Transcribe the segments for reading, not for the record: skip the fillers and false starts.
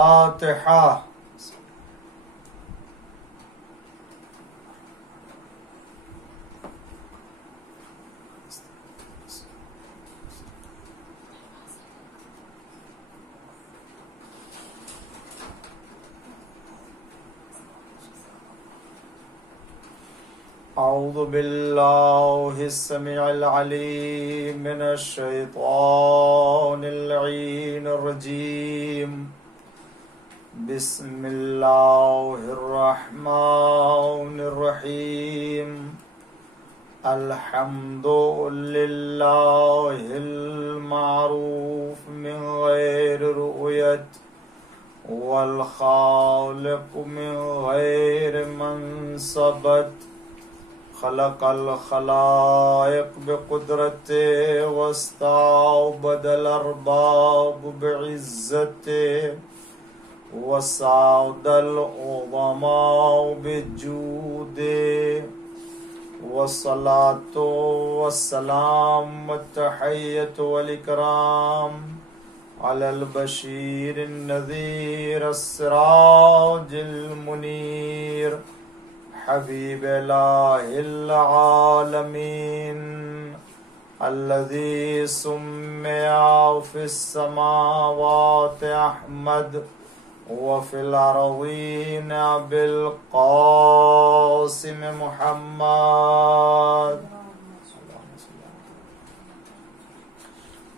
फातिहा। अऊज़ु बिल्लाहिस समीउल अलीम मिनश शैतानिर रजीम। बिस्मिल्लाहिर रहमानिर रहीम। अल्हम्दुलिल्लाहिल मारूफ मिन गैरि रुयत वल खालिक मिन गैरि मनसबत। खलक़ल खलाइक़ बिक़ुदरते वस्तअबदल अरबाब बिइज़्ज़ते वसादल उज़मा बिजूदे वस्सलातु वस्सलाम वत्तहिय्यतु वल इकराम अलल बशीरिन नज़ीर अस्सिराजिल मुनीर हबीब इलाहिल आलमीन अल्लज़ी सुम्मिया फ़िस समावाति अहमद व फ़िल अर्ज़ीन बिल क़ासिम मुहम्मद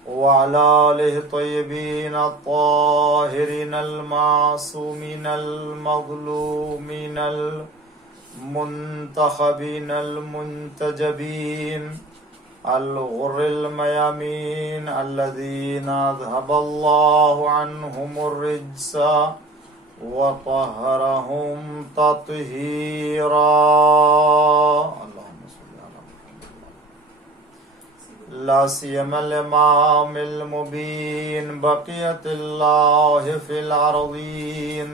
व अला आलिहि तय्यबीन अत्ताहिरीन अल मासूमीन अल मज़लूमीन अल मुंतखबीन अल मुंतजबीन अल गुर्रिल मयामीन अल्लज़ीना अज़हबल्लाहु अन्हुमुर रिज्सा व तहहरहुम तत्हीरा। ला सियमल इमामिल मुबीन बक़ियतुल्लाहि फ़िल अर्ज़ीन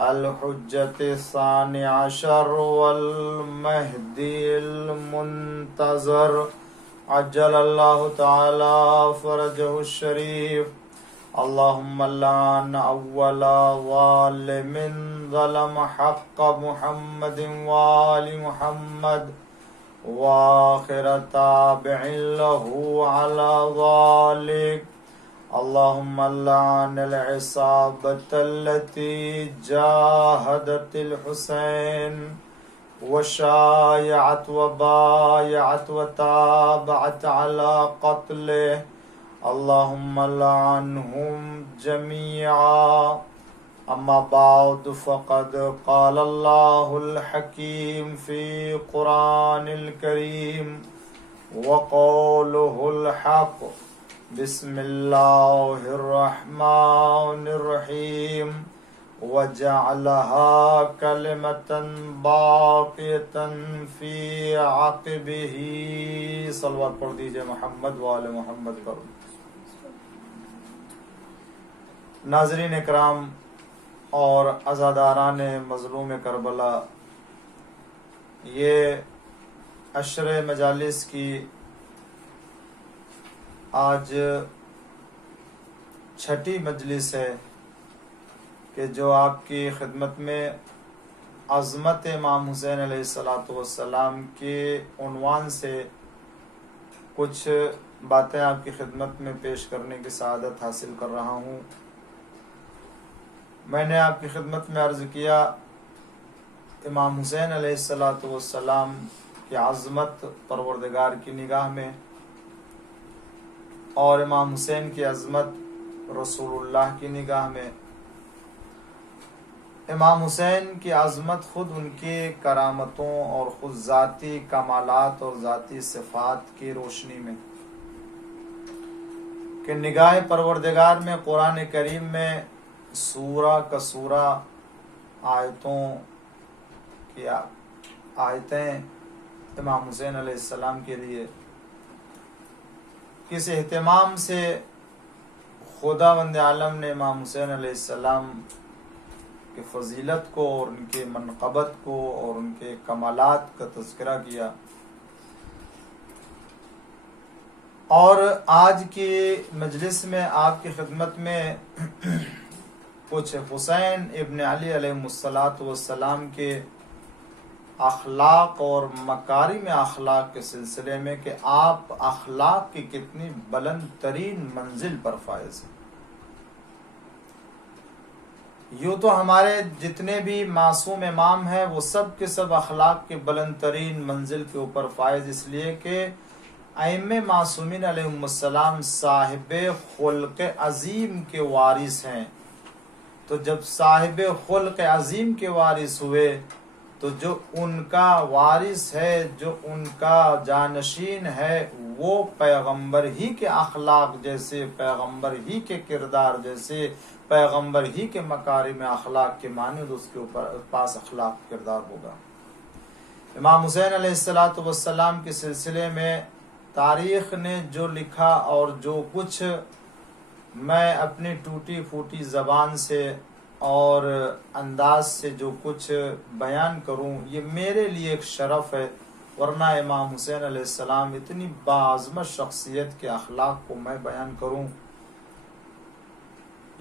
अल हुज्जति सानि अशर वल महदील मुंतज़र अज्जलल्लाहु तआला फ़रजहु शरीफ। अल्लाहुम्मा लान अव्वला ज़ालिमिन ज़लम हक़्क़ मुहम्मदिन व आलि मुहम्मद व आखिर ताबिइन लहु अला ज़ालिक। अल्लाहुम्मा लानिल इसाबतल्लती जाहदतिल हुसैन व शायअत व बायअत व ताबअत अला क़त्लिहि। अल्लाहुम्मा लानहुम जमीआ। अम्मा बाद फ़क़द क़ालल्लाहुल हकीम फ़ी क़ुरानिल करीम व क़ौलुहुल हक़। बिस्मिल्लाहिर्रहमानिर्रहीम वजअलहा कलिमतन बाक़ियतन फ़ी आक़िबिही। सल्लल्लाहु पढ़ दीजिए मोहम्मद व आले मोहम्मद पर। नाज़रीन इकराम और अज़ादारान मज़लूम करबला, ये अशरे मजालिस की आज छठी मजलिस है कि जो आपकी खिदमत में अज़मत इमाम हुसैन अलैहिस्सलातु वस्सलाम के उन्वान से कुछ बातें आपकी खिदमत में पेश करने की सआदत हासिल कर रहा हूँ। मैंने आपकी खिदमत में अर्ज़ किया, इमाम हुसैन अलैहिस्सलातु वस्सलाम की अज़मत परवरदिगार की निगाह में और इमाम हुसैन की अज़मत रसूलुल्लाह की निगाह में। इमाम हुसैन की अज़मत खुद उनके करामतों और खुद ज़ाती कमालात और ज़ाती सिफ़ात की रोशनी में कि निगाह परवरदिगार में कुरान करीम में सूरा कसूरा आयतों की आयतें इमाम हुसैन अलैहिस्सलाम के लिए किस एहतमाम से खुदावंद आलम ने इमाम हुसैन अलैहिस्सलाम की फजीलत को और उनके मनक़बत को और उनके कमालात का तज़किरा किया। और आज की मजलिस में आपकी खिदमत में कुछ हुसैन इब्न अली अलैहिस्सलाम के अखलाक और मकारिम अखलाक के सिलसिले में कि आप अखलाक की कितनी बुलंद तरीन मंजिल पर फायज हैं। यूँ तो हमारे जितने भी मासूम इमाम हैं वो सब के सब अखलाक के बुलंद तरीन मंजिल के ऊपर फायज, इसलिए कि अइम्मे मासूमीन अलैहिस्सलाम साहिब खुल्क अजीम के वारिस हैं। तो जब साहिब खुल्क अजीम के वारिस हुए तो जो उनका वारिस है, जो उनका जानशीन है, वो पैगंबर ही के अखलाक जैसे, पैगंबर ही के किरदार जैसे, पैगंबर ही के मकारिम अखलाक के मानिंद उसके ऊपर पास अखलाक किरदार होगा। इमाम हुसैन अलैहिस्सलाम के सिलसिले में तारीख ने जो लिखा और जो कुछ मैं अपनी टूटी फूटी ज़बान से और अंदाज से जो कुछ बयान करूं, ये मेरे लिए एक शरफ है, वरना इमाम हुसैन अलैहिस्सलाम इतनी बाज़मत शख्सियत के अखलाक को मैं बयान करूं,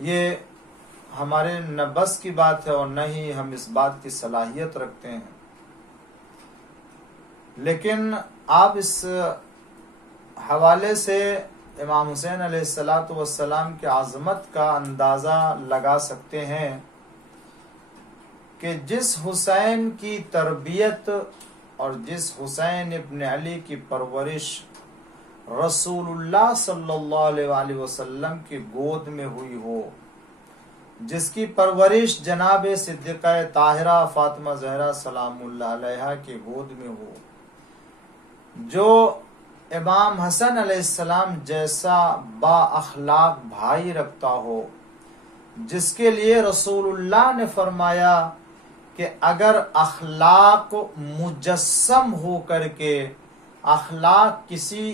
ये हमारे न बस की बात है और न ही हम इस बात की सलाहियत रखते हैं। लेकिन आप इस हवाले से इमाम हुसैन अलैहिस्सलाम के आज़मत का अंदाज़ा लगा सकते हैं कि जिस हुसैन की तरबियत और जिस हुसैन इब्न अली की परवरिश रसूलुल्लाह सल्लल्लाहु अलैहि वसल्लम की गोद में हुई हो, जिसकी परवरिश जनाब सिद्दीक़ा ताहिरा फातिमा ज़हरा सलामुल्लाह अलैहा की गोद में हो, जो इमाम हसन अलैहिस्सलाम जैसा बा अखलाक भाई रखता हो, जिसके लिए रसूलुल्लाह ने फरमाया कि अगर अखलाक मुजस्सम हो करके, अखलाक किसी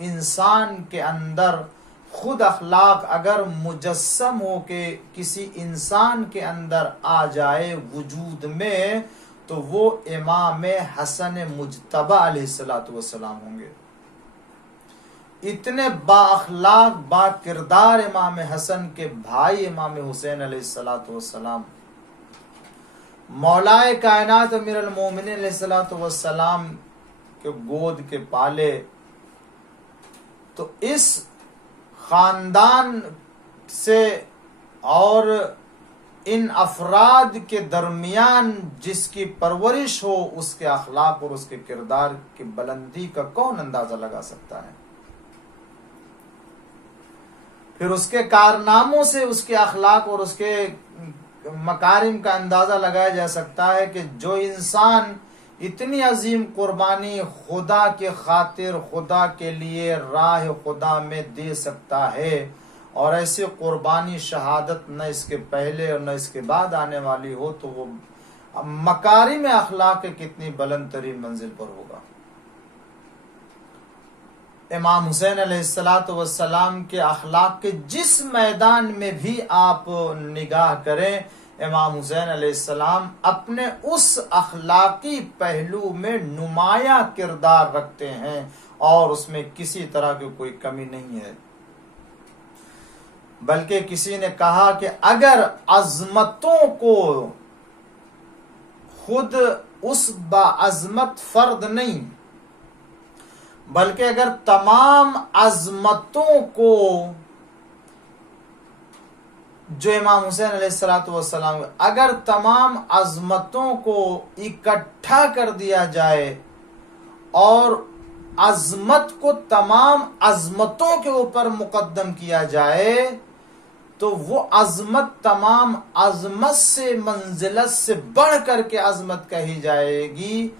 इंसान के अंदर, खुद अखलाक अगर मुजस्सम हो के किसी इंसान के अंदर आ जाए वजूद में, तो वो इमाम हसन मुज्तबा अलैहिस्सलाम होंगे। इतने बाअखलाक बा किरदार इमाम हसन के भाई इमाम हुसैन अलैहिस्सलाम, मौलाए कायनात अमीरुल मोमिनीन अलैहिस्सलाम के गोद के पाले। तो इस खानदान से और इन अफराद के दरमियान जिसकी परवरिश हो, उसके अखलाक और उसके किरदार की बुलंदी का कौन अंदाजा लगा सकता है। फिर उसके कारनामों से उसके अखलाक और उसके मकारिम का अंदाजा लगाया जा सकता है कि जो इंसान इतनी अजीम कुर्बानी खुदा के खातिर, खुदा के लिए राह खुदा में दे सकता है, और ऐसी कुर्बानी शहादत न इसके पहले और न इसके बाद आने वाली हो, तो वो मकारिम अखलाक के कितनी बुलंद तरीन मंजिल पर होगा। इमाम हुसैन अलैहिस्सलाम के अखलाक के जिस मैदान में भी आप निगाह करें, इमाम हुसैन अलैहिस्सलाम अपने उस अखलाकी पहलू में नुमाया किरदार रखते हैं और उसमें किसी तरह की कोई कमी नहीं है। बल्कि किसी ने कहा कि अगर अजमतों को खुद उस बाअज़मत फर्द नहीं, बल्कि अगर तमाम अजमतों को जो इमाम हुसैन अलैहिस्सलाम, अगर तमाम अजमतों को इकट्ठा कर दिया जाए और अजमत को तमाम अजमतों के ऊपर मुकद्दम किया जाए, तो वो अजमत तमाम अजमत से, मंजिलत से बढ़ करके अजमत कही जाएगी।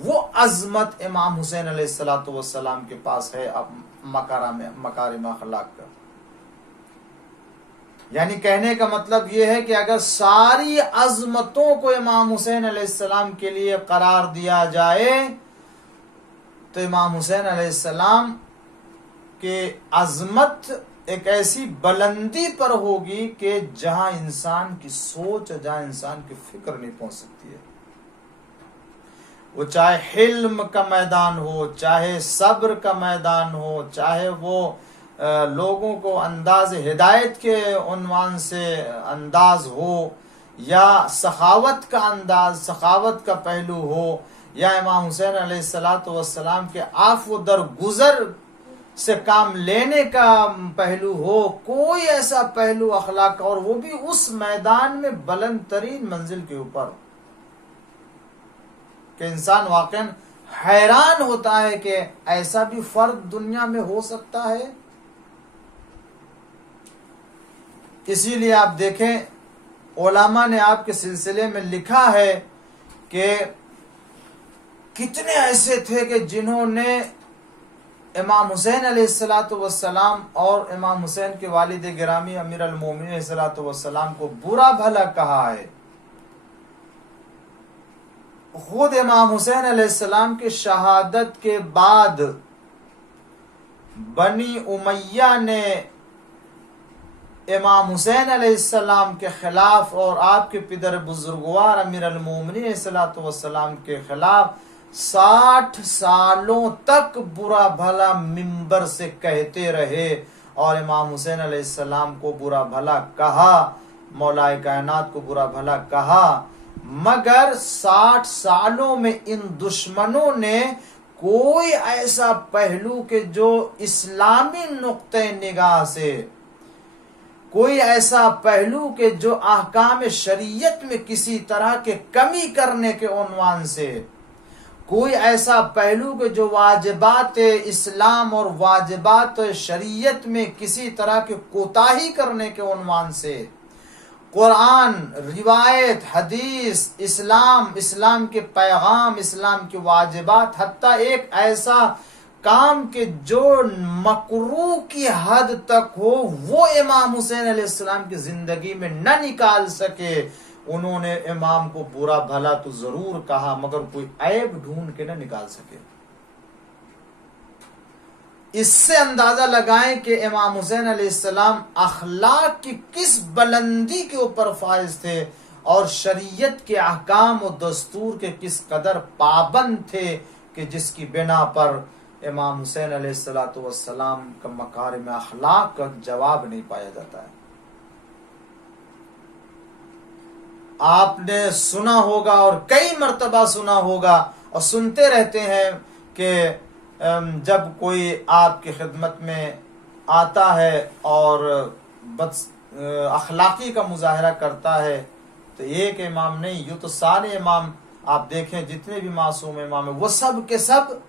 वो अजमत इमाम हुसैन अलैहिस्सलाम के पास है अब मकारिम अखलाक का। यानी कहने का मतलब यह है कि अगर सारी अजमतों को इमाम हुसैन अलैहिस्सलाम के लिए करार दिया जाए, तो इमाम हुसैन अलैहिस्सलाम के अजमत एक ऐसी बुलंदी पर होगी कि जहां इंसान की सोच, जहां इंसान की फिक्र नहीं पहुंच सकती है। वो चाहे हिल्म का मैदान हो, चाहे सब्र का मैदान हो, चाहे वो लोगों को अंदाज हिदायत के उन्वान से अंदाज हो, या सखावत का अंदाज, सखावत का पहलू हो, या इमाम हुसैन अलैहिस्सलातु वस्सलाम के आफ़्व दर गुजर से काम लेने का पहलू हो, कोई ऐसा पहलू अखलाक का, और वो भी उस मैदान में बुलंद तरीन मंजिल के ऊपर, कि इंसान वाकई हैरान होता है कि ऐसा भी फर्द दुनिया में हो सकता है। इसीलिए आप देखें, उलमा ने आपके सिलसिले में लिखा है कि कितने ऐसे थे कि जिन्होंने इमाम हुसैन अलैहिस्सलातु वस्सलाम और इमाम हुसैन के वालिद गिरामी अमीर अल मोमिनीन अलैहिस्सलातु वस्सलाम को बुरा भला कहा है। खुद इमाम हुसैन अलैहिस्सलाम की शहादत के बाद बनी उमैया ने इमाम हुसैन अलैहिस्सलाम के खिलाफ और आपके पिदर बुजुर्गवार अमीर अल मोमिनीन अलैहिस्सलातु वस्सलाम के खिलाफ 60 सालों तक बुरा भला मिंबर से कहते रहे, और इमाम हुसैन अलैहिस्सलाम को बुरा भला कहा, मौलाए कायनात को बुरा भला कहा, मगर 60 सालों में इन दुश्मनों ने कोई ऐसा पहलू के जो इस्लामी नुक्ते निगाह से, कोई ऐसा पहलू के जो अहकाम शरीयत में किसी तरह के कमी करने के उन्वान से, कोई ऐसा पहलू के जो वाजिबात इस्लाम और वाजिबात शरीयत में किसी तरह के कोताही करने के उन्वान से, कुरान, रिवायत, हदीस, इस्लाम के पैगाम, इस्लाम के वाजिबात, हत्ता एक ऐसा काम के जो मकरू की हद तक हो, वो इमाम हुसैन अलैहिस्सलाम की जिंदगी में न निकाल सके। उन्होंने इमाम को बुरा भला तो जरूर कहा, मगर कोई ऐब ढूंढ के न निकाल सके। इससे अंदाजा लगाएं कि इमाम हुसैन अलैहिस्सलाम अखलाक की किस बुलंदी के ऊपर फाइज थे, और शरीयत के अहकाम और दस्तूर के किस कदर पाबंद थे, कि जिसकी बिना पर इमाम हुसैन अलैहिस्सलातु वस्सलाम का मकारिम अखलाक का जवाब नहीं पाया जाता है। आपने सुना होगा और कई मर्तबा सुना होगा और सुनते रहते हैं कि जब कोई आपकी खिदमत में आता है और अखलाकी का मुजाहरा करता है, तो एक इमाम नहीं, यूं तो सारे इमाम आप देखें, जितने भी मासूम इमाम है, वो सब के सब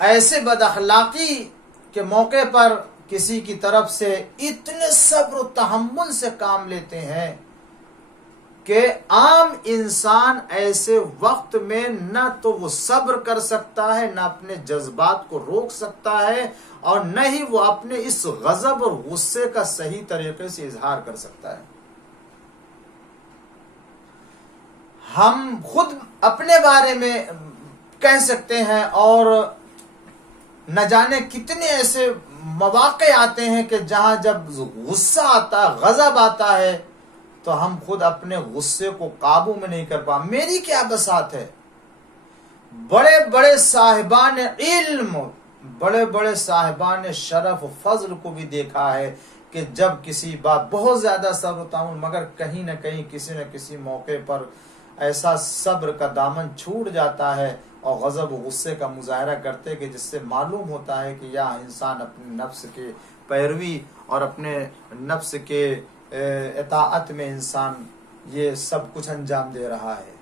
ऐसे बदअखलाकी के मौके पर किसी की तरफ से इतने सब्र और तहम्मुल से काम लेते हैं कि आम इंसान ऐसे वक्त में न तो वो सब्र कर सकता है, न अपने जज्बात को रोक सकता है, और न ही वो अपने इस गजब और गुस्से का सही तरीके से इजहार कर सकता है। हम खुद अपने बारे में कह सकते हैं, और न जाने कितने ऐसे मौके आते हैं कि जहां जब गुस्सा आता है, गजब आता है, तो हम खुद अपने गुस्से को काबू में नहीं कर पा। मेरी क्या बसात है, बड़े बड़े साहिबान इल्म, बड़े बड़े साहिबान शरफ फजल को भी देखा है कि जब किसी बात बहुत ज्यादा सब्र तामुल, मगर कहीं न कहीं किसी न किसी मौके पर ऐसा सब्र का दामन छूट जाता है और गजब गुस्से का मुजाहरा करते, कि जिससे मालूम होता है कि यह इंसान अपने नफ्स के पैरवी और अपने नफ्स के इताअत में इंसान ये सब कुछ अंजाम दे रहा है।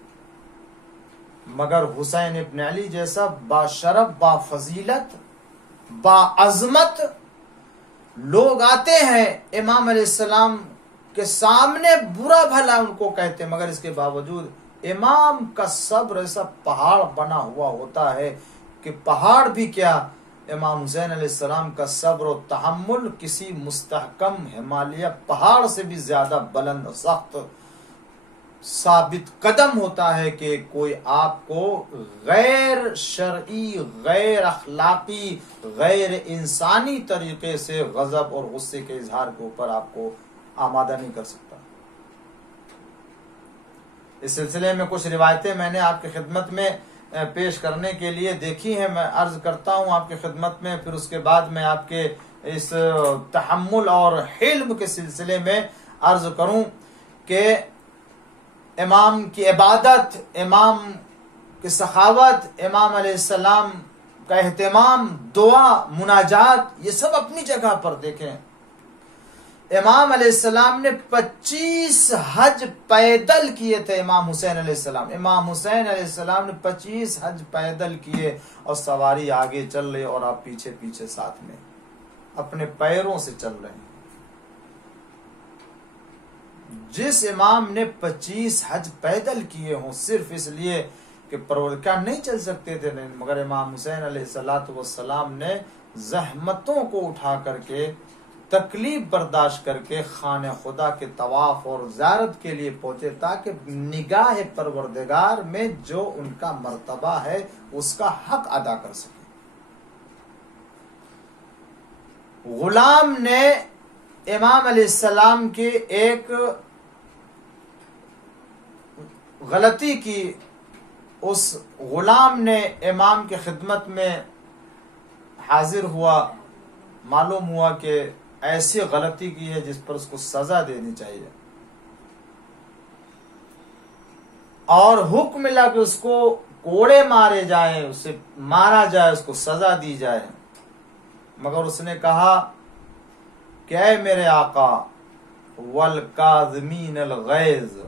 मगर हुसैन इब्न अली जैसा बाशरफ, बाफजीलत, बाअज़मत लोग आते हैं, इमाम अलैहिस्सलाम के सामने बुरा भला उनको कहते, मगर इसके बावजूद इमाम का सब्र ऐसा पहाड़ बना हुआ होता है कि पहाड़ भी क्या, इमाम हुसैन अलैहिस्सलाम का सब्र और तहम्मुल किसी मुस्तहकम हिमालय पहाड़ से भी ज्यादा बुलंद और सख्त साबित कदम होता है कि कोई आपको गैर शरई, गैर अखलाकी, गैर इंसानी तरीके से गजब और गुस्से के इजहार के ऊपर आपको आमादा नहीं कर सकता। इस सिलसिले में कुछ रिवायतें मैंने आपकी खिदमत में पेश करने के लिए देखी हैं, मैं अर्ज करता हूं आपकी खिदमत में, फिर उसके बाद मैं आपके इस तहम्मुल और हिल्म के सिलसिले में अर्ज करूं कि इमाम की इबादत, इमाम की सखावत, इमाम अलैहिस्सलाम का एहतमाम, दुआ, मुनाजात, ये सब अपनी जगह पर देखें। इमाम अलैहिस्सलाम ने 25 हज पैदल किए थे। इमाम हुसैन अलैहिस्सलाम ने 25 हज पैदल किए और सवारी आगे चल रही और आप पीछे पीछे साथ में अपने पैरों से चल रहे हैं। जिस इमाम ने 25 हज पैदल किए हों सिर्फ इसलिए कि परवरदिगार नहीं चल सकते थे, नहीं, मगर इमाम हुसैन अलैहिस्सलाम ने जहमतों को उठा करके, तकलीफ बर्दाश्त करके खाने खुदा के तवाफ और ज़ियारत के लिए पहुंचे ताकि निगाह परवरदिगार में जो उनका मर्तबा है उसका हक अदा कर सके। गुलाम ने इमाम अलैहिस्सलाम की एक गलती की, उस गुलाम ने इमाम की खिदमत में हाजिर हुआ, मालूम हुआ कि ऐसी गलती की है जिस पर उसको सजा देनी चाहिए और हुक्म मिला कि उसको कोड़े मारे जाए, उसे मारा जाए, उसको सजा दी जाए। मगर उसने कहा कि ऐ मेरे आका, वल काज़िमीन अल गैज़,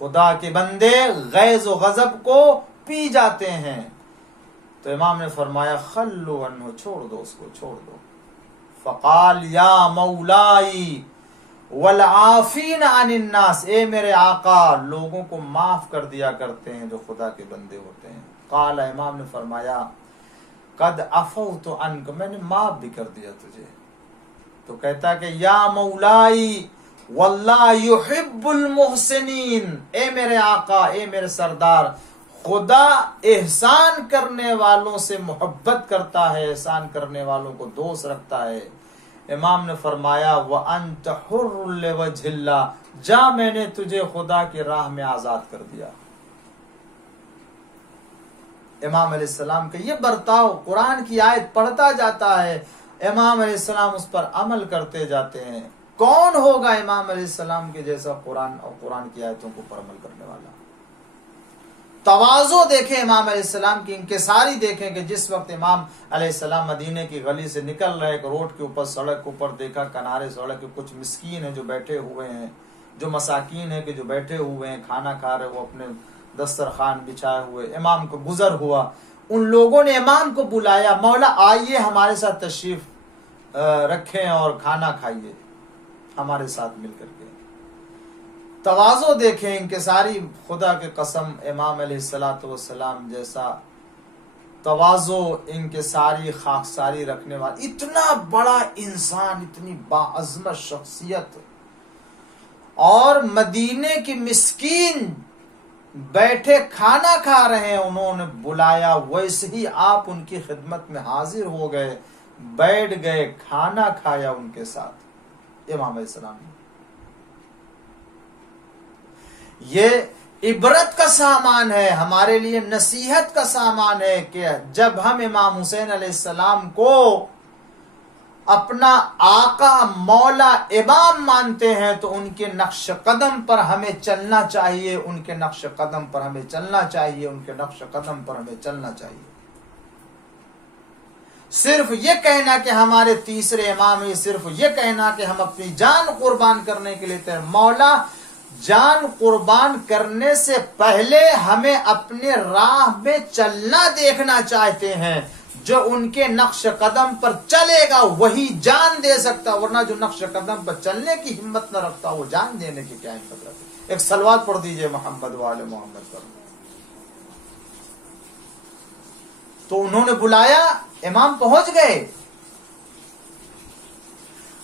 खुदा के बंदे गैज़ व गज़ब को पी जाते हैं। तो इमाम ने फरमाया खल्लु अन्हु, छोड़ दो उसको, छोड़ दो। फ़क़ाल या मौलाई वल आफ़ीन अनिन नास, ए मेरे आका, लोगों को माफ कर दिया करते हैं जो खुदा के बंदे होते हैं। क़ाल, इमाम ने फरमाया कद अफ़ौतु अन्क, मैंने माफ भी कर दिया तुझे। तो कहता कि या मौलाई वल्लाह युहिब्बुल मुहसिनीन, ए मेरे आका, ए मेरे सरदार, खुदा एहसान करने वालों से मोहब्बत करता है, एहसान करने वालों को दोस्त रखता है। इमाम ने फरमाया व अंत हुर्रुल लिवजहिल्लाह, जा मैंने तुझे खुदा की राह में आजाद कर दिया। इमाम अलैहिस्सलाम का ये बर्ताव, कुरान की आयत पढ़ता जाता है, इमाम अलैहिस्सलाम उस पर अमल करते जाते हैं। कौन होगा इमाम अलैहिस्सलाम के जैसा कुरान और कुरान की आयतों को पर अमल करने वाला। तवाज़ो देखें इमाम अलैहिस्सलाम की, इंकिसारी देखें कि जिस वक्त इमाम अलैहिस्सलाम मदीने की गली से निकल रहे, एक रोड के ऊपर, सड़क के ऊपर देखा किनारे सड़क के कुछ मिस्कीन है जो बैठे हुए हैं, जो मसाकीन है कि जो बैठे हुए हैं, खाना खा रहे, वो अपने दस्तरखान बिछाए हुए। इमाम को गुजर हुआ, उन लोगों ने इमाम को बुलाया, मौला आइए हमारे साथ तशरीफ रखें और खाना खाइए हमारे साथ मिलकर के। तवाज़ो देखें, इंकिसारी, खुदा के कसम इमाम अलैहिस्सलातु वस्सलाम जैसा तवाज़ो, इंकिसारी, खाकसारी रखने वाला इतना बड़ा इंसान, इतनी बाअज़मत शख्सियत, और मदीने की मिस्कीन बैठे खाना खा रहे हैं, उन्होंने बुलाया, वैसे ही आप उनकी खिदमत में हाजिर हो गए, बैठ गए, खाना खाया उनके साथ इमाम अलैहिस्सलाम ने। ये इबरत का सामान है, हमारे लिए नसीहत का सामान है कि जब हम इमाम हुसैन अलैहिस्सलाम को अपना आका, मौला, इमाम मानते हैं तो उनके नक्श कदम पर हमें चलना चाहिए, उनके नक्श कदम पर हमें चलना चाहिए, उनके नक्श कदम पर हमें चलना चाहिए। सिर्फ ये कहना कि हमारे तीसरे इमाम है, सिर्फ ये कहना कि हम अपनी जान कुर्बान करने के लिए तैयार, मौला जान कुर्बान करने से पहले हमें अपने राह में चलना देखना चाहते हैं। जो उनके नक्श कदम पर चलेगा वही जान दे सकता, वरना जो नक्श कदम पर चलने की हिम्मत न रखता वो जान देने की क्या हिम्मत रखता। एक सलवात पढ़ दीजिए मोहम्मद वाले मोहम्मद पर। तो उन्होंने बुलाया, इमाम पहुंच गए।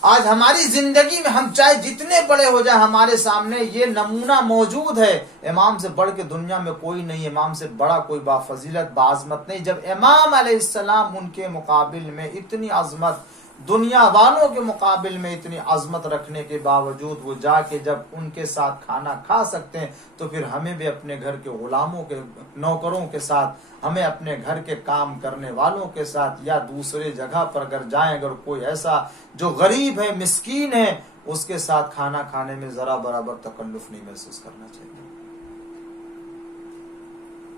आज हमारी जिंदगी में हम चाहे जितने बड़े हो जाए, हमारे सामने ये नमूना मौजूद है, इमाम से बढ़ के दुनिया में कोई नहीं, इमाम से बड़ा कोई बाफजीलत बाज़मत नहीं। जब इमाम अलैहिस्सलाम उनके मुकाबिल में इतनी अजमत, दुनिया वालों के मुकाबिल में इतनी अजमत रखने के बावजूद वो जाके जब उनके साथ खाना खा सकते हैं, तो फिर हमें भी अपने घर के गुलामों के, नौकरों के साथ, हमें अपने घर के काम करने वालों के साथ या दूसरे जगह पर अगर जाएं, अगर कोई ऐसा जो गरीब है, मिस्कीन है, उसके साथ खाना खाने में जरा बराबर तकल्लुफ नहीं महसूस करना चाहिए।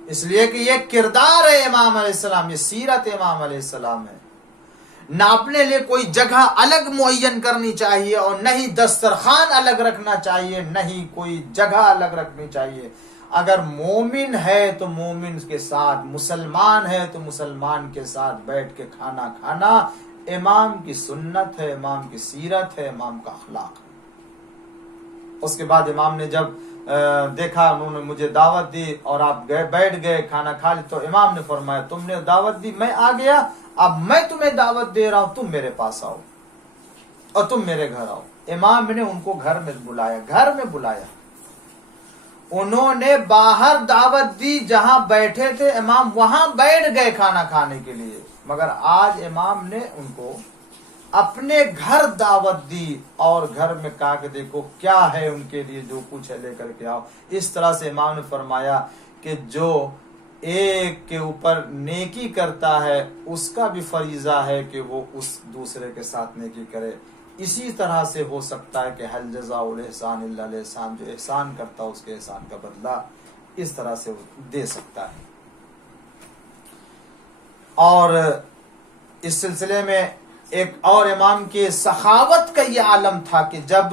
इसलिए कि ये किरदार है इमाम अलैहिस्सलाम, ये सीरत इमाम अलैहिस्सलाम है। न अपने लिए कोई जगह अलग मुअय्यन करनी चाहिए और न ही दस्तरखान अलग रखना चाहिए, न ही कोई जगह अलग रखनी चाहिए। अगर मोमिन है तो मोमिन के साथ, मुसलमान है तो मुसलमान के साथ बैठ के खाना खाना इमाम की सुन्नत है, इमाम की सीरत है, इमाम का अखलाक है। उसके बाद इमाम ने जब देखा, उन्होंने मुझे दावत दी और आप गए, बैठ गए, खाना खा ली, तो इमाम ने फरमाया तुमने दावत दी, मैं आ गया, अब मैं तुम्हें दावत दे रहा हूं, तुम मेरे पास आओ और तुम मेरे घर आओ। इमाम ने उनको घर में बुलाया, घर में बुलाया। उन्होंने बाहर दावत दी, जहां बैठे थे इमाम वहां बैठ गए खाना खाने के लिए, मगर आज इमाम ने उनको अपने घर दावत दी और घर में कहा कि देखो क्या है उनके लिए, जो कुछ है लेकर के आओ। इस तरह से इमाम ने फरमाया कि जो एक के ऊपर नेकी करता है उसका भी फरीजा है कि वो उस दूसरे के साथ नेकी करे। इसी तरह से हो सकता है कि हल जज़ाउल एहसान इल्ला अल एहसान, जो एहसान करता है उसके एहसान का बदला इस तरह से दे सकता है। और इस सिलसिले में एक और इमाम के सखावत का ये आलम था कि जब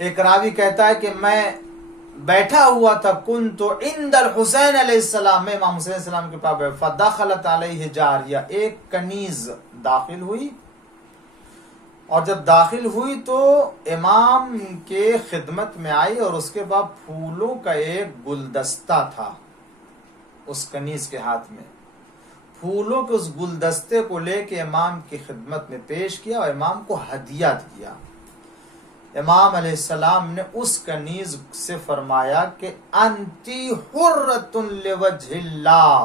एक रावी कहता है कि मैं बैठा हुआ था, कुन्तु इंदल हुसैन अलैहिस्सलाम, में इमाम हुसैन सलाम के पास, फदखलत अलैहि जारिया, एक कनीज दाखिल हुई, और जब दाखिल हुई तो इमाम के खिदमत में आई और उसके बाद फूलों का एक गुलदस्ता था उस कनीज के हाथ में। फूलों के उस गुलदस्ते को लेके इमाम की खिदमत में पेश किया और इमाम को हदिया दिया। इमाम अलैहिस्सलाम ने उस कनीज से फरमाया कि अंती हुर्रतुन लिवजहिल्लाह,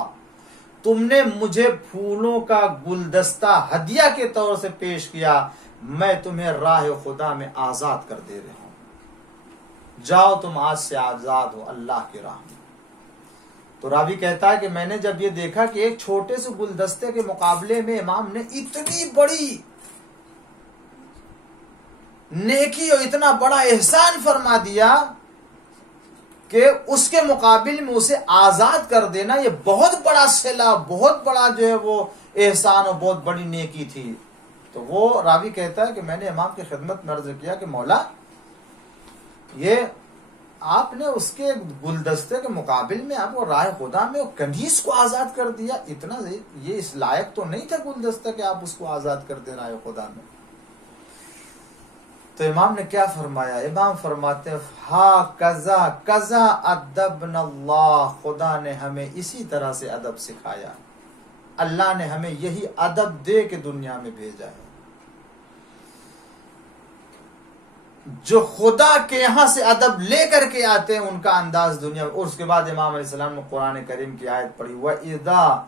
तुमने मुझे फूलों का गुलदस्ता हदिया के तौर से पेश किया, मैं तुम्हें राह खुदा में आजाद कर दे रहा हूं, जाओ तुम आज से आजाद हो अल्लाह की राह में। तो रावी कहता है कि मैंने जब ये देखा कि एक छोटे से गुलदस्ते के मुकाबले में इमाम ने इतनी बड़ी नेकी और इतना बड़ा एहसान फरमा दिया कि उसके मुकाबले में उसे आजाद कर देना ये बहुत बड़ा सिला, बहुत बड़ा जो है वो एहसान और बहुत बड़ी नेकी थी। तो वो रावी कहता है कि मैंने इमाम की खिदमत में अर्ज किया कि मौला, ये आपने उसके गुलदस्ते के मुकाबिल में आपको राह खुदा में कनीज को आजाद कर दिया, इतना ये इस लायक तो नहीं था गुलदस्ता कि आप उसको आजाद कर दे राह खुदा में। तो इमाम ने क्या फरमाया, इमाम फरमाते हैं हा कजा कजा अदबनल्लाह, खुदा ने हमें इसी तरह से अदब सिखाया, अल्लाह ने हमें यही अदब दे के दुनिया में भेजा है। जो खुदा के यहां से अदब लेकर के आते हैं उनका अंदाज दुनिया में। और उसके बाद इमाम अलैहिस्सलाम ने कुरान करीम की आयत पढ़ी, व इदा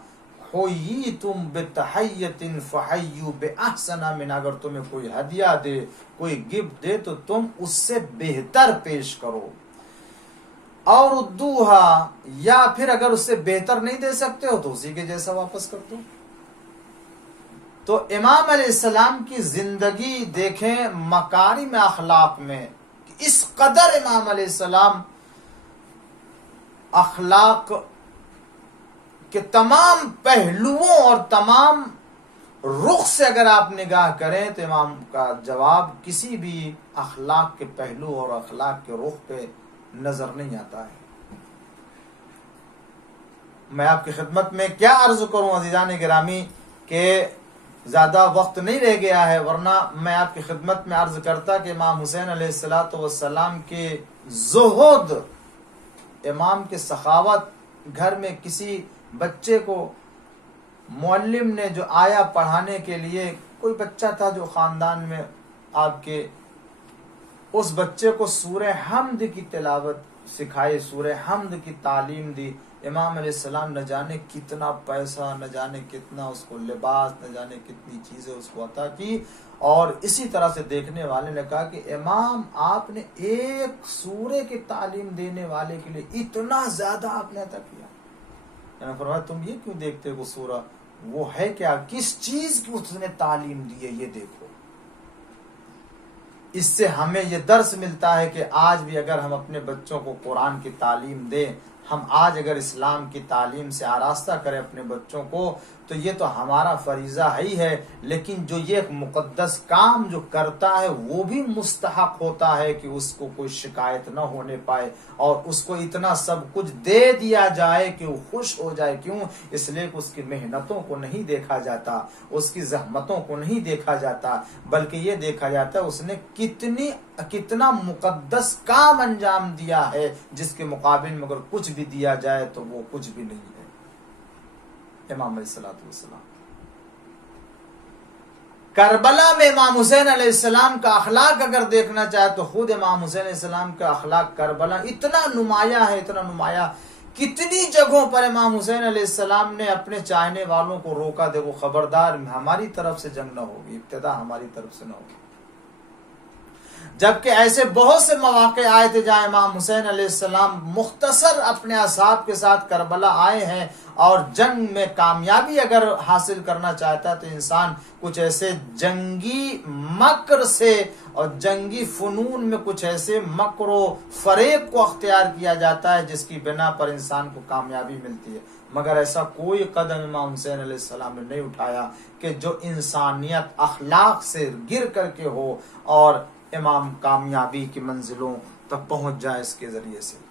हुय्यितुम बितहय्यतिन फहय्यु बिअहसना मिन, अगर तुम्हें कोई हदिया दे, कोई गिफ्ट दे तो तुम उससे बेहतर पेश करो। और उद्दूहा, या फिर अगर उससे बेहतर नहीं दे सकते हो तो उसी के जैसा वापस कर दो। तो इमाम अलैहिस्सलाम की जिंदगी देखें मकारिम अखलाक में, इस कदर इमाम अलैहिस्सलाम अखलाक के तमाम पहलुओं और तमाम रुख से अगर आप निगाह करें तो इमाम का जवाब किसी भी अखलाक के पहलू और अखलाक के रुख पे नजर नहीं आता है। मैं आपकी खिदमत में क्या अर्ज करूं अज़ीज़ान गिरामी के ज्यादा वक्त नहीं रह गया है, वरना मैं आपकी खिदमत में अर्ज करता कि इमाम हुसैन अलैहिस्सलातु वस्सलाम के ज़ुहद, इमाम के सखावत, घर में किसी बच्चे को मुअल्लिम ने जो आया पढ़ाने के लिए, कोई बच्चा था जो खानदान में आपके, उस बच्चे को सूरह हमद की तिलावत सिखाई, सूरह हमद की तालीम दी। इमाम अलैहिस्सलाम न जाने कितना पैसा, न जाने कितना उसको लिबास, न जाने कितनी चीजें उसको अता की। और इसी तरह से देखने वाले ने कहा कि इमाम आपने एक सूरे की तालीम देने वाले के लिए इतना ज्यादा आपने अता किया। मैंने फरमाया तुम ये क्यों देखते हो सूरा, वो है क्या, किस चीज की उसने तालीम दी है ये देखो। इससे हमें ये दर्स मिलता है कि आज भी अगर हम अपने बच्चों को कुरान की तालीम दें, हम आज अगर इस्लाम की तालीम से आरास्ता करें अपने बच्चों को, तो ये तो हमारा फरीजा ही है। लेकिन जो ये एक मुकद्दस काम जो करता है वो भी मुस्तहक होता है कि उसको कोई शिकायत न होने पाए और उसको इतना सब कुछ दे दिया जाए कि वो खुश हो जाए। क्यों? इसलिए कि उसकी मेहनतों को नहीं देखा जाता, उसकी जहमतों को नहीं देखा जाता, बल्कि ये देखा जाता है उसने कितना मुकद्दस काम अंजाम दिया है, जिसके मुकाबिल में अगर कुछ भी दिया जाए तो वो कुछ भी नहीं है। इमाम अलैहिस्सलाम करबला में इमाम हुसैन अलैहिस्सलाम का अखलाक अगर देखना चाहे तो खुद इमाम हुसैन अलैहिस्सलाम का अखलाक करबला इतना नुमाया है, इतना नुमाया। कितनी जगहों पर इमाम हुसैन अलैहिस्सलाम ने अपने चाहने वालों को रोका, देखो खबरदार हमारी तरफ से जंग न होगी, इब्तिदा हमारी तरफ से न होगी। जबकि ऐसे बहुत से मौके आए थे जहां इमाम हुसैन अलैहिस्सलाम मुख्तसर अपने असहाब के साथ करबला आए हैं, और जंग में कामयाबी अगर हासिल करना चाहता है तो इंसान कुछ ऐसे जंगी मकर से और जंगी फनून में कुछ ऐसे मकरो फरेब को अख्तियार किया जाता है जिसकी बिना पर इंसान को कामयाबी मिलती है। मगर ऐसा कोई कदम इमाम हुसैन अलैहिस्सलाम ने नहीं उठाया कि जो इंसानियत अखलाक से गिर करके हो और इमाम कामयाबी की मंजिलों तक पहुंच जाए इसके जरिए से।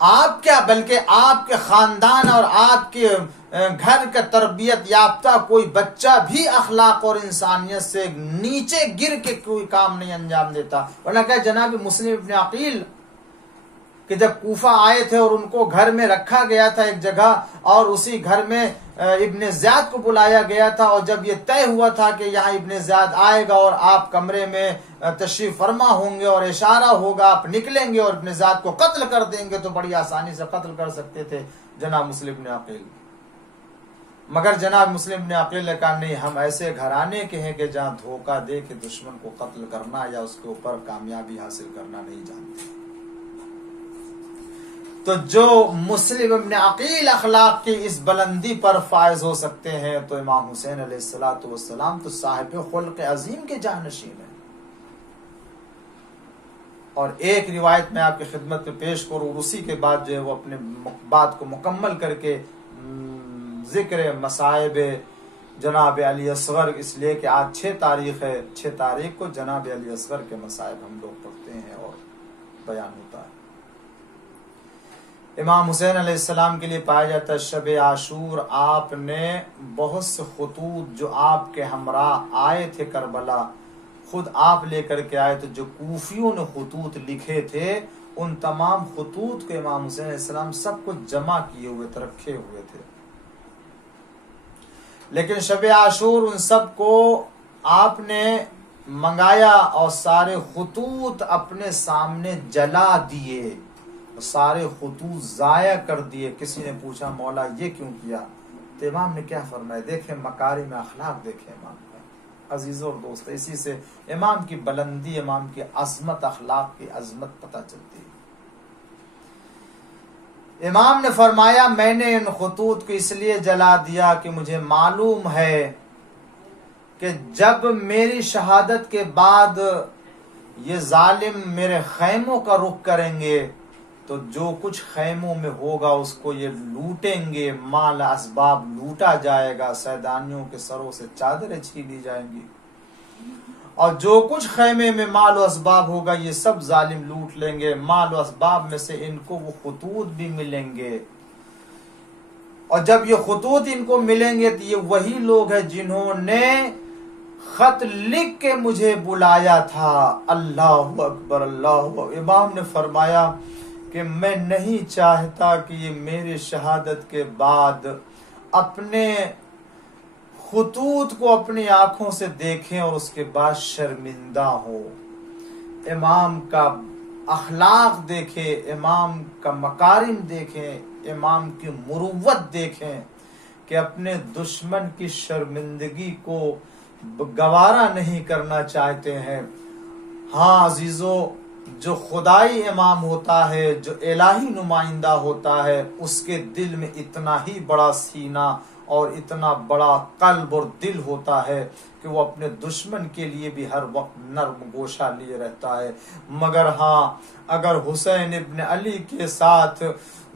आप क्या, बल्कि आपके खानदान और आपके घर का तरबियत याफ्ता कोई बच्चा भी अखलाक और इंसानियत से नीचे गिर के कोई काम नहीं अंजाम देता। वरना क्या जनाब मुस्लिम इब्न अकील कि जब कूफा आए थे और उनको घर में रखा गया था एक जगह, और उसी घर में इब्ने ज़ियाद को बुलाया गया था, और जब ये तय हुआ था कि यहाँ इब्ने ज़ियाद आएगा और आप कमरे में तशरीफ फरमा होंगे और इशारा होगा आप निकलेंगे और इब्ने ज़ियाद को कत्ल कर देंगे, तो बड़ी आसानी से कत्ल कर सकते थे जनाब मुस्लिम इब्न अकील। मगर जनाब मुस्लिम इब्न अकील ने कहा नहीं, हम ऐसे घराने के हैं कि जहाँ धोखा दे के दुश्मन को कत्ल करना या उसके ऊपर कामयाबी हासिल करना नहीं जानते। तो जो मुस्लिम इब्न अकील अखलाक की इस बुलंदी पर फायज हो सकते हैं, तो इमाम हुसैन अलैहिस्सलाम तो साहिब खुल्क अजीम के जानशीन है। और एक रिवायत मैं आपकी खिदमत में पेश करूँ, उसी के बाद जो है वो अपने बात को मुकम्मल करके जिक्र मसाइब जनाब अली असगर, इसलिए कि आज 6 तारीख है, 6 तारीख को जनाब अली असगर के मसाइब हम लोग पढ़ते हैं और बयान होता है। इमाम हुसैन अलैहिस्सलाम के लिए पाया जाता है शब आशूर आपने बहुत से खुतूत जो आपके हमरा आए थे करबला, खुद आप लेकर के आए थे। जो कूफियों ने खुतूत लिखे थे उन तमाम खुतूत को इमाम हुसैन अलैहिस्सलाम सब कुछ जमा किए हुए थे, रखे हुए थे। लेकिन शब आशूर उन सब को आपने मंगाया और सारे खुतूत अपने सामने जला दिए, सारे खुतूत जाया कर दिए। किसी ने पूछा मौला ये क्यों किया? तो इमाम ने क्या फरमाया, देखें मकारिम अखलाक, देखें इमाम का। अजीजों और दोस्तों, इसी से इमाम की बुलंदी, इमाम की अजमत, अखलाक की अजमत पता चलती है। इमाम ने फरमाया मैंने इन खुतूत को इसलिए जला दिया कि मुझे मालूम है कि जब मेरी शहादत के बाद ये जालिम मेरे खैमों का रुख करेंगे तो जो कुछ खैमों में होगा उसको ये लूटेंगे, माल असबाब लूटा जाएगा, सैदानियों के सरों से चादरें छीनी जाएंगी, और जो कुछ खैमे में माल असबाब होगा ये सब जालिम लूट लेंगे। माल असबाब में से इनको वो खुतूत भी मिलेंगे, और जब ये खुतूत इनको मिलेंगे तो ये वही लोग हैं जिन्होंने खत लिख के मुझे बुलाया था। अल्लाहु अकबर, अल्लाहु अकबर। इमाम ने फरमाया कि मैं नहीं चाहता कि ये मेरी शहादत के बाद अपने खुतूत को अपनी आंखों से देखें और उसके बाद शर्मिंदा हो। इमाम का अखलाक देखें, इमाम का मकारिम देखें, इमाम की मुरुव्वत देखें कि अपने दुश्मन की शर्मिंदगी को गवारा नहीं करना चाहते हैं। हाँ अजीजों, जो खुदाई इमाम होता है, जो इलाही नुमाइंदा होता है, उसके दिल में इतना ही बड़ा सीना और इतना बड़ा कल्ब और दिल होता है कि वो अपने दुश्मन के लिए भी हर वक्त नर्म गोशा लिए रहता है। मगर हाँ, अगर हुसैन इब्न अली के साथ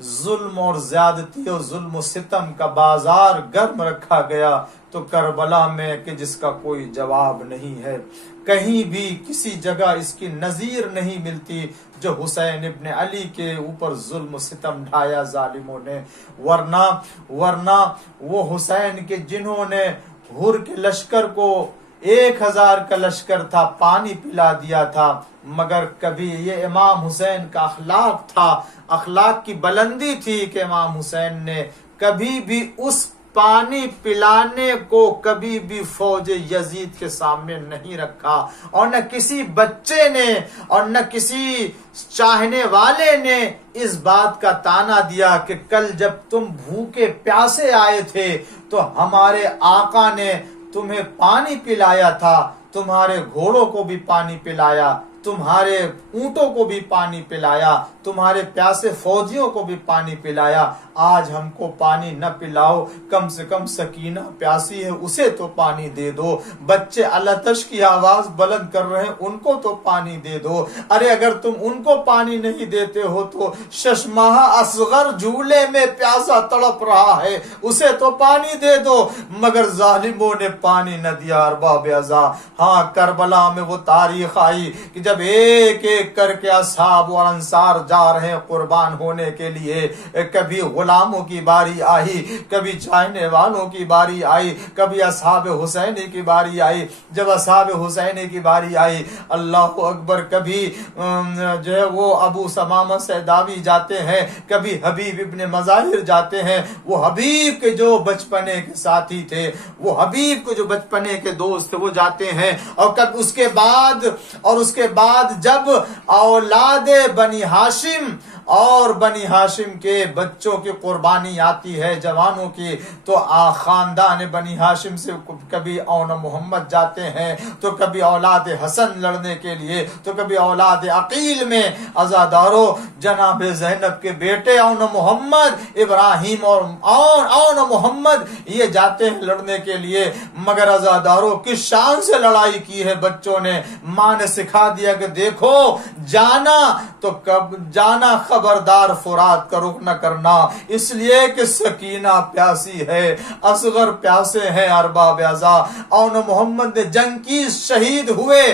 जुल्म और ज्यादती और जुल्म सितम का बाजार गर्म रखा गया तो करबला में कि जिसका कोई जवाब नहीं है, कहीं भी किसी जगह इसकी नजीर नहीं मिलती जो हुसैन इब्न अली के ऊपर जुल्म सितम ढाया जालिमों ने। वरना वो हुसैन के जिन्होंने हुर के लश्कर को 1000 का लश्कर था पानी पिला दिया था, मगर कभी ये इमाम हुसैन का अखलाक था, अखलाक की बुलंदी थी कि इमाम हुसैन ने कभी भी उस पानी पिलाने को कभी भी फौज यजीद के सामने नहीं रखा, और न किसी बच्चे ने और न किसी चाहने वाले ने इस बात का ताना दिया कि कल जब तुम भूखे प्यासे आए थे तो हमारे आका ने तुम्हें पानी पिलाया था, तुम्हारे घोड़ों को भी पानी पिलाया, तुम्हारे ऊंटों को भी पानी पिलाया, तुम्हारे प्यासे फौजियों को भी पानी पिलाया। आज हमको पानी न पिलाओ, कम से कम सकीना प्यासी है उसे तो पानी दे दो, बच्चे अलतश की आवाज बुलंद कर रहे हैं उनको तो पानी दे दो। अरे अगर तुम उनको पानी नहीं देते हो तो शशमाह असगर झूले में प्यासा तड़प रहा है उसे तो पानी दे दो। मगर जालिमों ने पानी न दिया अरबाब अज़ा। हाँ, करबला में वो तारीख आई कि जब एक एक करके असहाब और अंसार जा रहे हैं कुर्बान होने के लिए, कभी गुलामों की बारी आई, कभी चाहने वालों की बारी आई, कभी असहाब हुसैनी की बारी आई। जब असहाब हुसैनी की बारी आई, अल्लाह अकबर, कभी जो है वो अबू समामा सैदावी जाते हैं, कभी हबीब इब्ने मज़ाहिर जाते हैं। वो हबीब के जो बचपने के साथी थे, वो हबीब के जो बचपने के दोस्त थे, वो जाते हैं। और कब उसके बाद जब औलादे बनी हाशिम और बनी हाशिम के बच्चों की कुर्बानी आती है जवानों की, तो खानदान बनी हाशिम से कभी औन मोहम्मद जाते हैं, तो कभी औलाद हसन लड़ने के लिए, तो कभी औलाद अकील में अज़ादारो जनाब ज़ैनब के बेटे औन मोहम्मद इब्राहिम और औन मोहम्मद ये जाते हैं लड़ने के लिए। मगर अज़ादारो किस शान से लड़ाई की है बच्चों ने। माँ ने सिखा दिया कि देखो जाना तो कब जाना, खबरदार फुरात का रुख न करना, इसलिए कि सकीना प्यासी है, असगर प्यासे हैं अरबाब अज़ा। और मोहम्मद ने जंग की शहीद हुए,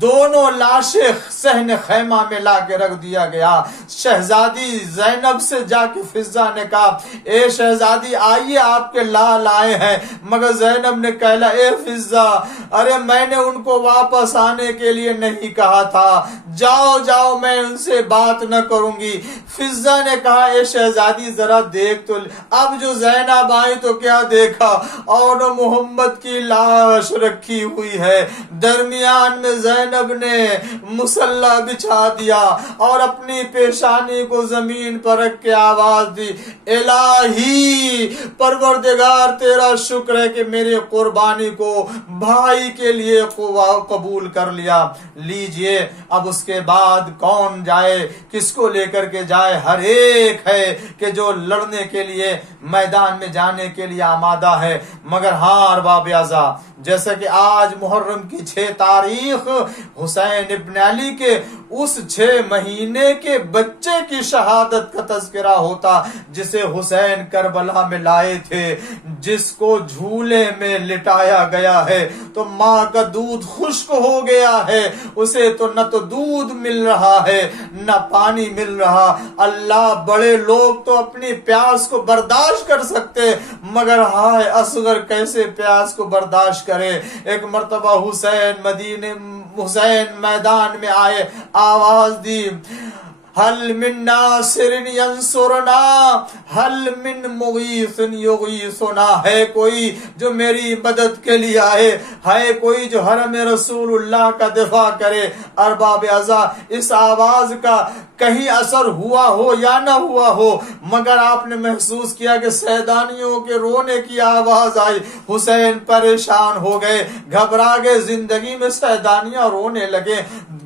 दोनों लाशें सहन खैमा में लाके रख दिया गया। शहजादी ज़ैनब से जाके फिजा ने कहा, ए शहजादी आइए आपके लाल आए हैं। मगर ज़ैनब ने कहला, ए फिजा, अरे मैंने उनको वापस आने के लिए नहीं कहा था, जाओ जाओ मैं उनसे बात न करूंगी। फिजा ने कहा, ए शहजादी जरा देख तो। अब जो ज़ैनब आई तो क्या देखा, और मोहम्मद की लाश रखी हुई है, दरमियान में ज़ैनब ने मुसल्ला बिछा दिया और अपनी पेशानी को जमीन पर रख के आवाज दी, इलाही परवरदिगार तेरा शुक्र है कि मेरे कुर्बानी को भाई के लिए कबूल कर लिया। लीजिए, अब उसके बाद कौन जाए, किसको लेकर के जाए, हर एक है कि जो लड़ने के लिए मैदान में जाने के लिए आमादा है। मगर हाँ अरबाब अज़ा, जैसा कि आज मुहर्रम की 6 तारीख हुसैन इब्न अली के उस 6 महीने के बच्चे की शहादत का तज़किरा होता जिसे हुसैन करबला में लाए थे, जिसको झूले में लिटाया गया है, तो माँ का दूध खुश्क हो गया है, उसे तो न तो दूध मिल रहा है न पानी मिल रहा। अल्लाह, बड़े लोग तो अपनी प्यास को बर्दाश्त कर सकते, मगर हाय असगर कैसे प्यास को बर्दाश्त करे। एक मर्तबा हुसैन मैदान में आए, आवाज दी, हल मिन नासिरिन यंसुरना हल मिन मुगीसिन युगीसुना, है कोई जो मेरी मदद के लिए आए, है कोई जो हरम रसूलुल्लाह का दिफा करे। अरबाब अज़ा, इस आवाज का कहीं असर हुआ हो या ना हुआ हो, मगर आपने महसूस किया कि सैदानियों के रोने की आवाज आई। हुसैन परेशान हो गए, घबरा गए, जिंदगी में सैदानियां रोने लगे।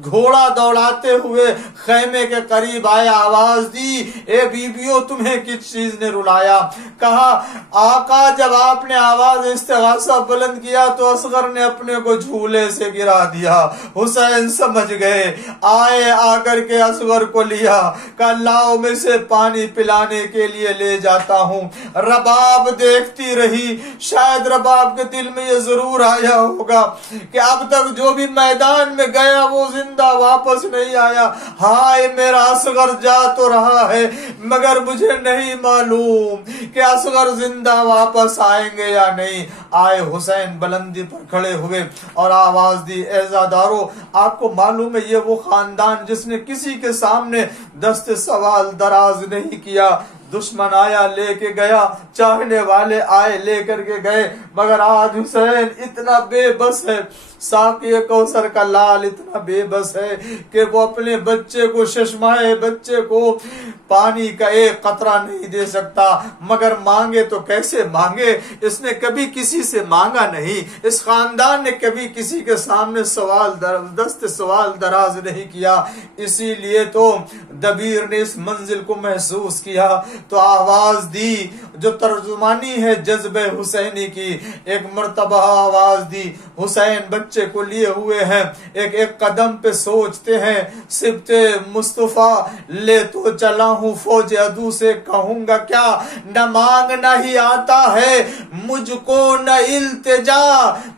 घोड़ा दौड़ाते हुए खैमे के करीब आए, आवाज दी, ए बीबियों तुम्हें किस चीज ने रुलाया? कहा, आका जब आपने आवाज इस्तिगासा बुलंद किया तो असगर ने अपने को झूले से गिरा दिया। हुसैन समझ गए, आए, आकर के असगर को लिया, कहा लाओ मैं से पानी पिलाने के लिए ले जाता हूँ। रबाब देखती रही, शायद रबाब के दिल में ये जरूर आया होगा कि अब तक जो भी मैदान में गया वो जिंदा वापस नहीं आया। हाय मेरा असगर जा तो रहा है, मगर मुझे नहीं मालूम कि असगर जिंदा वापस आएंगे या नहीं। आए, हुसैन बुलंदी पर खड़े हुए और आवाज दी, एजादारो, आपको मालूम है ये वो खानदान जिसने किसी के सामने दस्ते सवाल दराज नहीं किया। दुश्मन आया लेके गया, चाहने वाले आए लेकर के गए, मगर आज हुसैन इतना बेबस है, साक़ी कौसर का लाल इतना बेबस है कि वो अपने बच्चे को, शशमाए बच्चे को पानी का एक कतरा नहीं दे सकता। मगर मांगे तो कैसे मांगे? इसने कभी किसी से मांगा नहीं, इस खानदान ने कभी किसी के सामने दस्ते सवाल दराज नहीं किया। इसीलिए तो दबीर ने इस मंजिल को महसूस किया तो आवाज दी, जो तर्जुमानी है जज्बे हुसैनी की। एक मर्तबा आवाज दी, हुसैन बच्चे को लिए हुए हैं, एक एक कदम पे सोचते हैं, सिबते मुस्तफा ले तो चला हूँ फौज अदू से, कहूंगा क्या? न मांगना ही आता है मुझको, न इल्तिजा,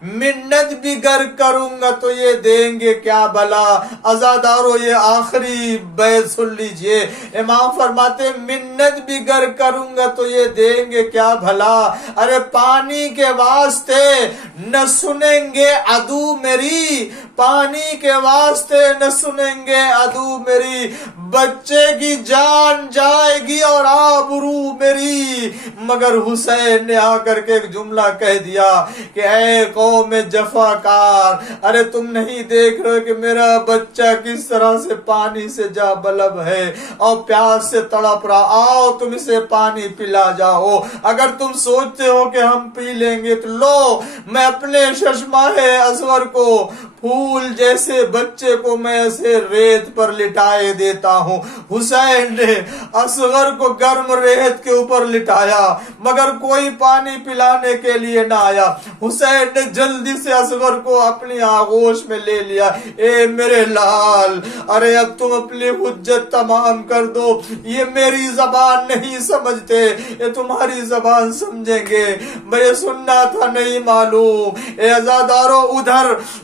मिन्नत भी गर करूंगा तो ये देंगे क्या भला। अज़ादारो, ये आखिरी बैत सुन लीजिए, इमाम फरमाते मिन्नत भी गर करूंगा तो ये देंगे क्या भला। अरे पानी के वास्ते न सुनेंगे अदू मेरी, पानी के वास्ते न सुनेंगे अदू मेरी, बच्चे की जान जाएगी और आबरू मेरी। मगर हुसैन ने आकर के एक जुमला कह दिया कि ऐ कौम जफाकार, अरे तुम नहीं देख रहे कि मेरा बच्चा किस तरह से पानी से जा बलब है और प्यास से तड़प रहा, आओ तुम इसे पानी पिला जाओ। अगर तुम सोचते हो कि हम पी लेंगे तो लो, मैं अपने शशमाए असगर को, फूल जैसे बच्चे को मैं ऐसे रेत पर लिटाए देता हूँ। हुसैन ने असगर को गर्म रेत के ऊपर लिटाया, मगर कोई पानी पिलाने के लिए ना आया। हुसैन ने जल्दी से असगर को अपनी आगोश में ले लिया। ए मेरे लाल, अरे अब तुम अपनी हुज्जत तमाम कर दो, ये मेरी जबान नहीं समझते, ये तुम्हारी जबान समझेंगे, मुझे सुनना था नहीं मालूम। ए अज़ादारो,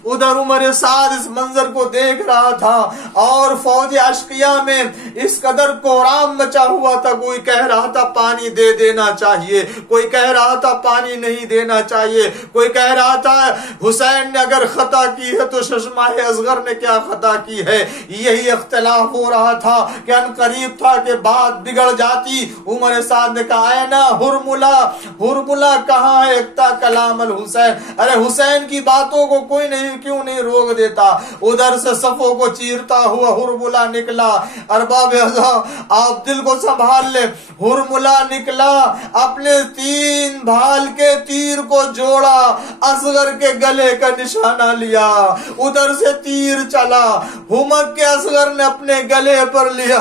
उधर उमर साद इस मंजर को देख रहा था और फौज अश्किया में इस कदर कोहराम मचा हुआ था। कोई कह रहा था पानी दे देना चाहिए, कोई कह रहा था पानी नहीं देना चाहिए, कोई कह रहा था हुसैन ने अगर खता की है तो शशमाए असगर ने क्या खता की है। यही इख्तिलाफ हो रहा था कि अनकरीब था कि बात बिगड़ जाती। उमर साद ने कहा, है ना हुरमुला कहाँ है इक्ता कलाम अल हुसैन, अरे हुसैन की बातों को कोई नहीं क्यों नहीं रोक देता। उधर से सफों को चीरता हुआ हुरमुला निकला। अरबाब आप दिल को संभाल ले, हुरमुला निकला, अपने 3 भाल के तीर को जोड़ा, असगर के गले का निशाना लिया, उधर से तीर चला, हुमक के असगर ने अपने गले पर लिया।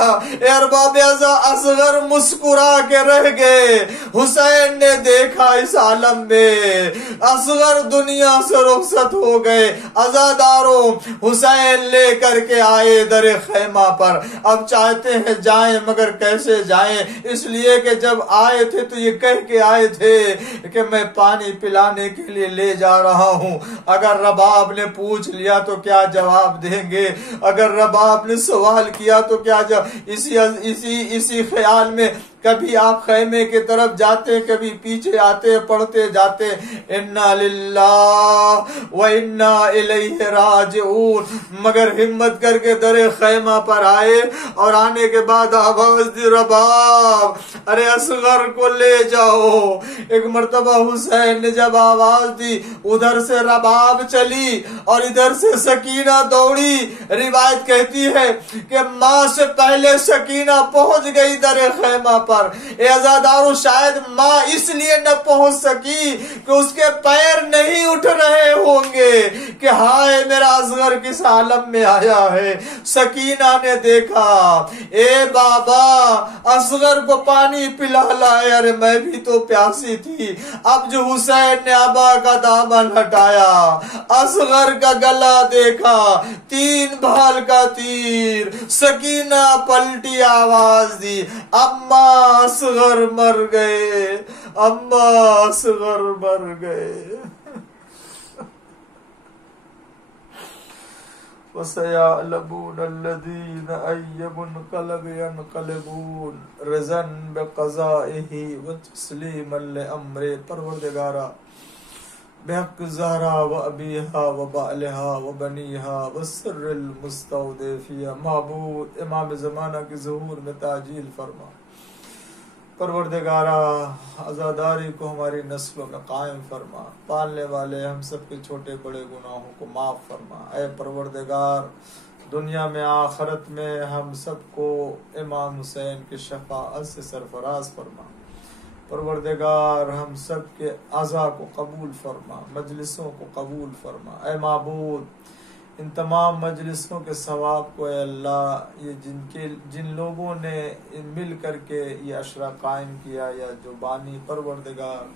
अरबाब असगर मुस्कुरा के रह गए। हुसैन ने देखा इस आलम में असगर दुनिया से रुखसत हो गए। अज़ादारो, हुसैन लेकर के आए दरे खैमा पर। अब चाहते हैं जाएं, मगर कैसे जाएं? इसलिए कि जब आए थे तो ये कह के आए थे कि मैं पानी पिलाने के लिए ले जा रहा हूं। अगर रबाब ने पूछ लिया तो क्या जवाब देंगे? अगर रबाब ने सवाल किया तो क्या इसी ख्याल में कभी आप खैमे की तरफ जाते, कभी पीछे आते, पढ़ते जाते इन्ना लिल्लाह व इन्ना इलैहि राजिऊन। मगर हिम्मत करके दरे खैमा पर आए और आने के बाद आवाज दी, रबाब, अरे असगर को ले जाओ। एक मर्तबा हुसैन ने जब आवाज दी, उधर से रबाब चली और इधर से सकीना दौड़ी। रिवायत कहती है कि माँ से पहले सकीना पहुंच गई दरे खैमा पर। ए अज़ादारों, शायद माँ इसलिए न पहुंच सकी कि उसके पैर नहीं उठ रहे होंगे कि हाय मेरा असगर किस आलम में आया है। सकीना ने देखा, ए बाबा असगर को पानी पिला लाए। अरे मैं भी तो प्यासी थी। अब जो हुसैन ने अबा का दामन हटाया, असगर का गला देखा, 3 भाल का तीर। सकीना पलटी, आवाज दी, अम्मा असगर मर गए, अम्मा असगर मर गए। वसयअलमून अल्लज़ीना अय्युनक़लब यनक़लिबून रज़न बिक़ज़ाइही व तस्लीमन लिअम्रिही। परवरदिगारा, बिहक़्क़ि ज़हरा व अबीहा व बालिहा व बनीहा व सिर्रिल मुस्तौदिफ़िया। माबूद, इमाम ज़माना की ज़हूर में ताजील फरमा। परवरदिगारा, आज़ादारी को हमारी नस्लों में कायम फरमा। पालने वाले हम सब के छोटे बड़े गुनाहों को माफ़ फरमा। ऐ परवरदिगार, दुनिया में आखिरत में हम सबको इमाम हुसैन की शफाअत से सरफराज फरमा। परवरदिगार, हम सब के अज़ा को कबूल फरमा, मजलिसों को कबूल फरमा। ऐ माबूद, इन तमाम मजलिसों के सवाब को अल्लाह, ये जिन लोगों ने मिल करके ये अशरा कायम किया या जो बानी, परवरदिगार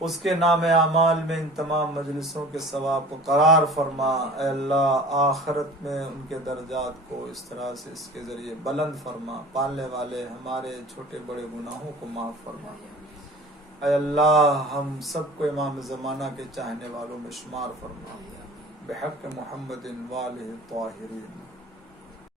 उसके नाम आमाल में इन तमाम मजलिसों के सवाब को करार फरमा। अल्लाह, आखिरत में उनके दर्जात को इस तरह से इसके ज़रिए बुलंद फरमा। पालने वाले हमारे छोटे बड़े गुनाहों को माफ़ फरमा। अल्लाह, हम सबको इमाम ज़माना के चाहने वालों में शुमार फरमा। बिहक़्क़ि मुहम्मदिन व आलिहि त्वाहिरीन।